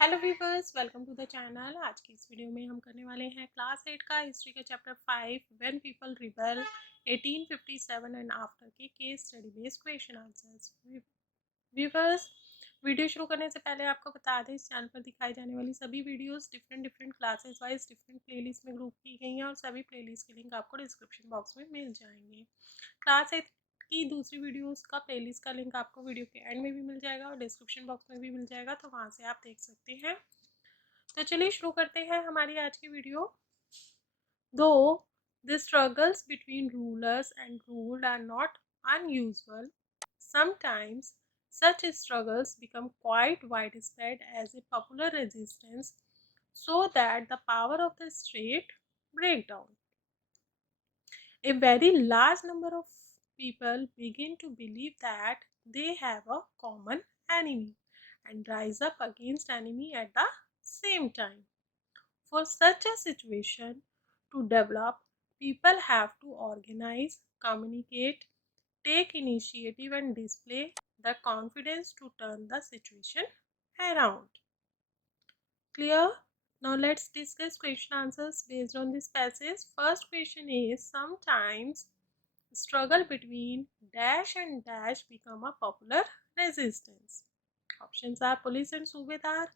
Hello viewers, welcome to the channel. आज की इस वीडियो में हम करने वाले हैं क्लास 8 का हिस्ट्री का chapter 5 when people rebel 1857 and after के case study based question answers. Viewers, video शुरू करने से पहले आपको बता दें, इस चैनल पर दिखाई जाने वाली सभी videos different classes wise different playlist में ग्रुप की गई हैं और सभी प्लेलिस्ट के लिंक आपको डिस्क्रिप्शन बॉक्स में मिल जाएंगे। क्लास 8 की दूसरी वीडियोस का प्लेलिस्ट का लिंक आपको वीडियो के एंड में भी मिल जाएगा और डिस्क्रिप्शन बॉक्स में भी मिल जाएगा, तो वहाँ से आप देख सकते हैं। तो चलिए शुरू करते हैं हमारी आज की वीडियो। दो the struggles between rulers and ruled are not unusual. Sometimes such struggles become quite widespread as a popular resistance so that the power of the state break down. A very large number of people begin to believe that they have a common enemy and rise up against enemy at the same time. For such a situation to develop, people have to organize, communicate, take initiative, and display the confidence to turn the situation around. Clear? Now let's discuss question answers based on this passage. First question is, sometimes struggle between dash and dash become a popular resistance. Options are police and subedar,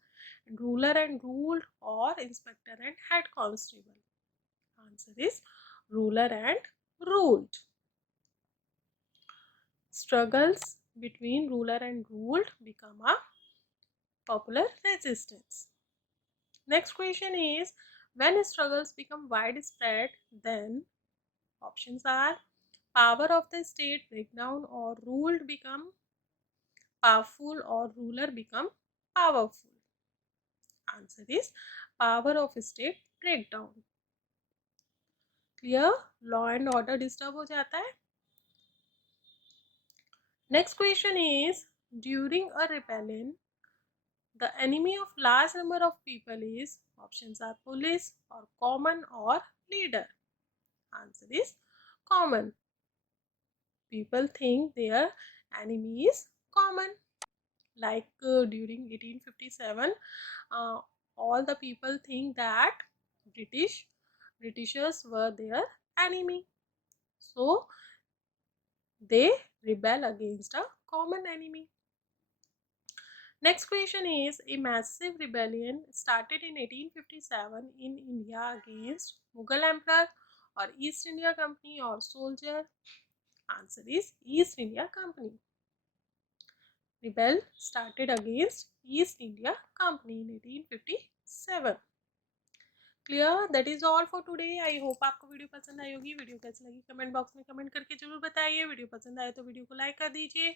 ruler and ruled, or inspector and head constable. Answer is ruler and ruled. Struggles between ruler and ruled become a popular resistance. Next question is, when struggles become widespread, then options are power of the state break down, or ruled become powerful, or ruler become powerful. Answer is power of state breakdown. Clear? Law and order disturb हो जाता है. Next question is, during a rebellion the enemy of large number of people is, options are police or common or leader. Answer is common. People think their enemy is common. Like during 1857, uh, all the people think that Britishers were their enemy. So they rebel against a common enemy. Next question is, a massive rebellion started in 1857 in India against Mughal Emperor or East India Company or soldier. Answer is East India Company. Rebel started against East India Company in 1857. Clear? That is all for today. I hope आपको video पसंद आई होगी। Video कैसी लगी comment box में comment करके जरूर बताइए। Video पसंद आए तो वीडियो को लाइक कर दीजिए,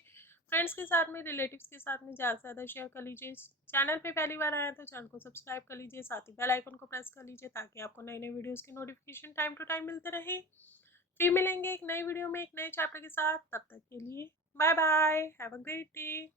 फ्रेंड्स के साथ में, रिलेटिव्स के साथ में ज़्यादा से ज़्यादा शेयर कर लीजिए। चैनल पे पहली बार आया तो चैनल को सब्सक्राइब कर लीजिए, साथ ही बेल आइकन को प्रेस कर लीजिए ताकि आपको नए नए वीडियोज़ की नोटिफिकेशन टाइम टू टाइम मिलते रहे। फिर मिलेंगे एक नई वीडियो में एक नए चैप्टर के साथ। तब तक के लिए bye bye, have a great day.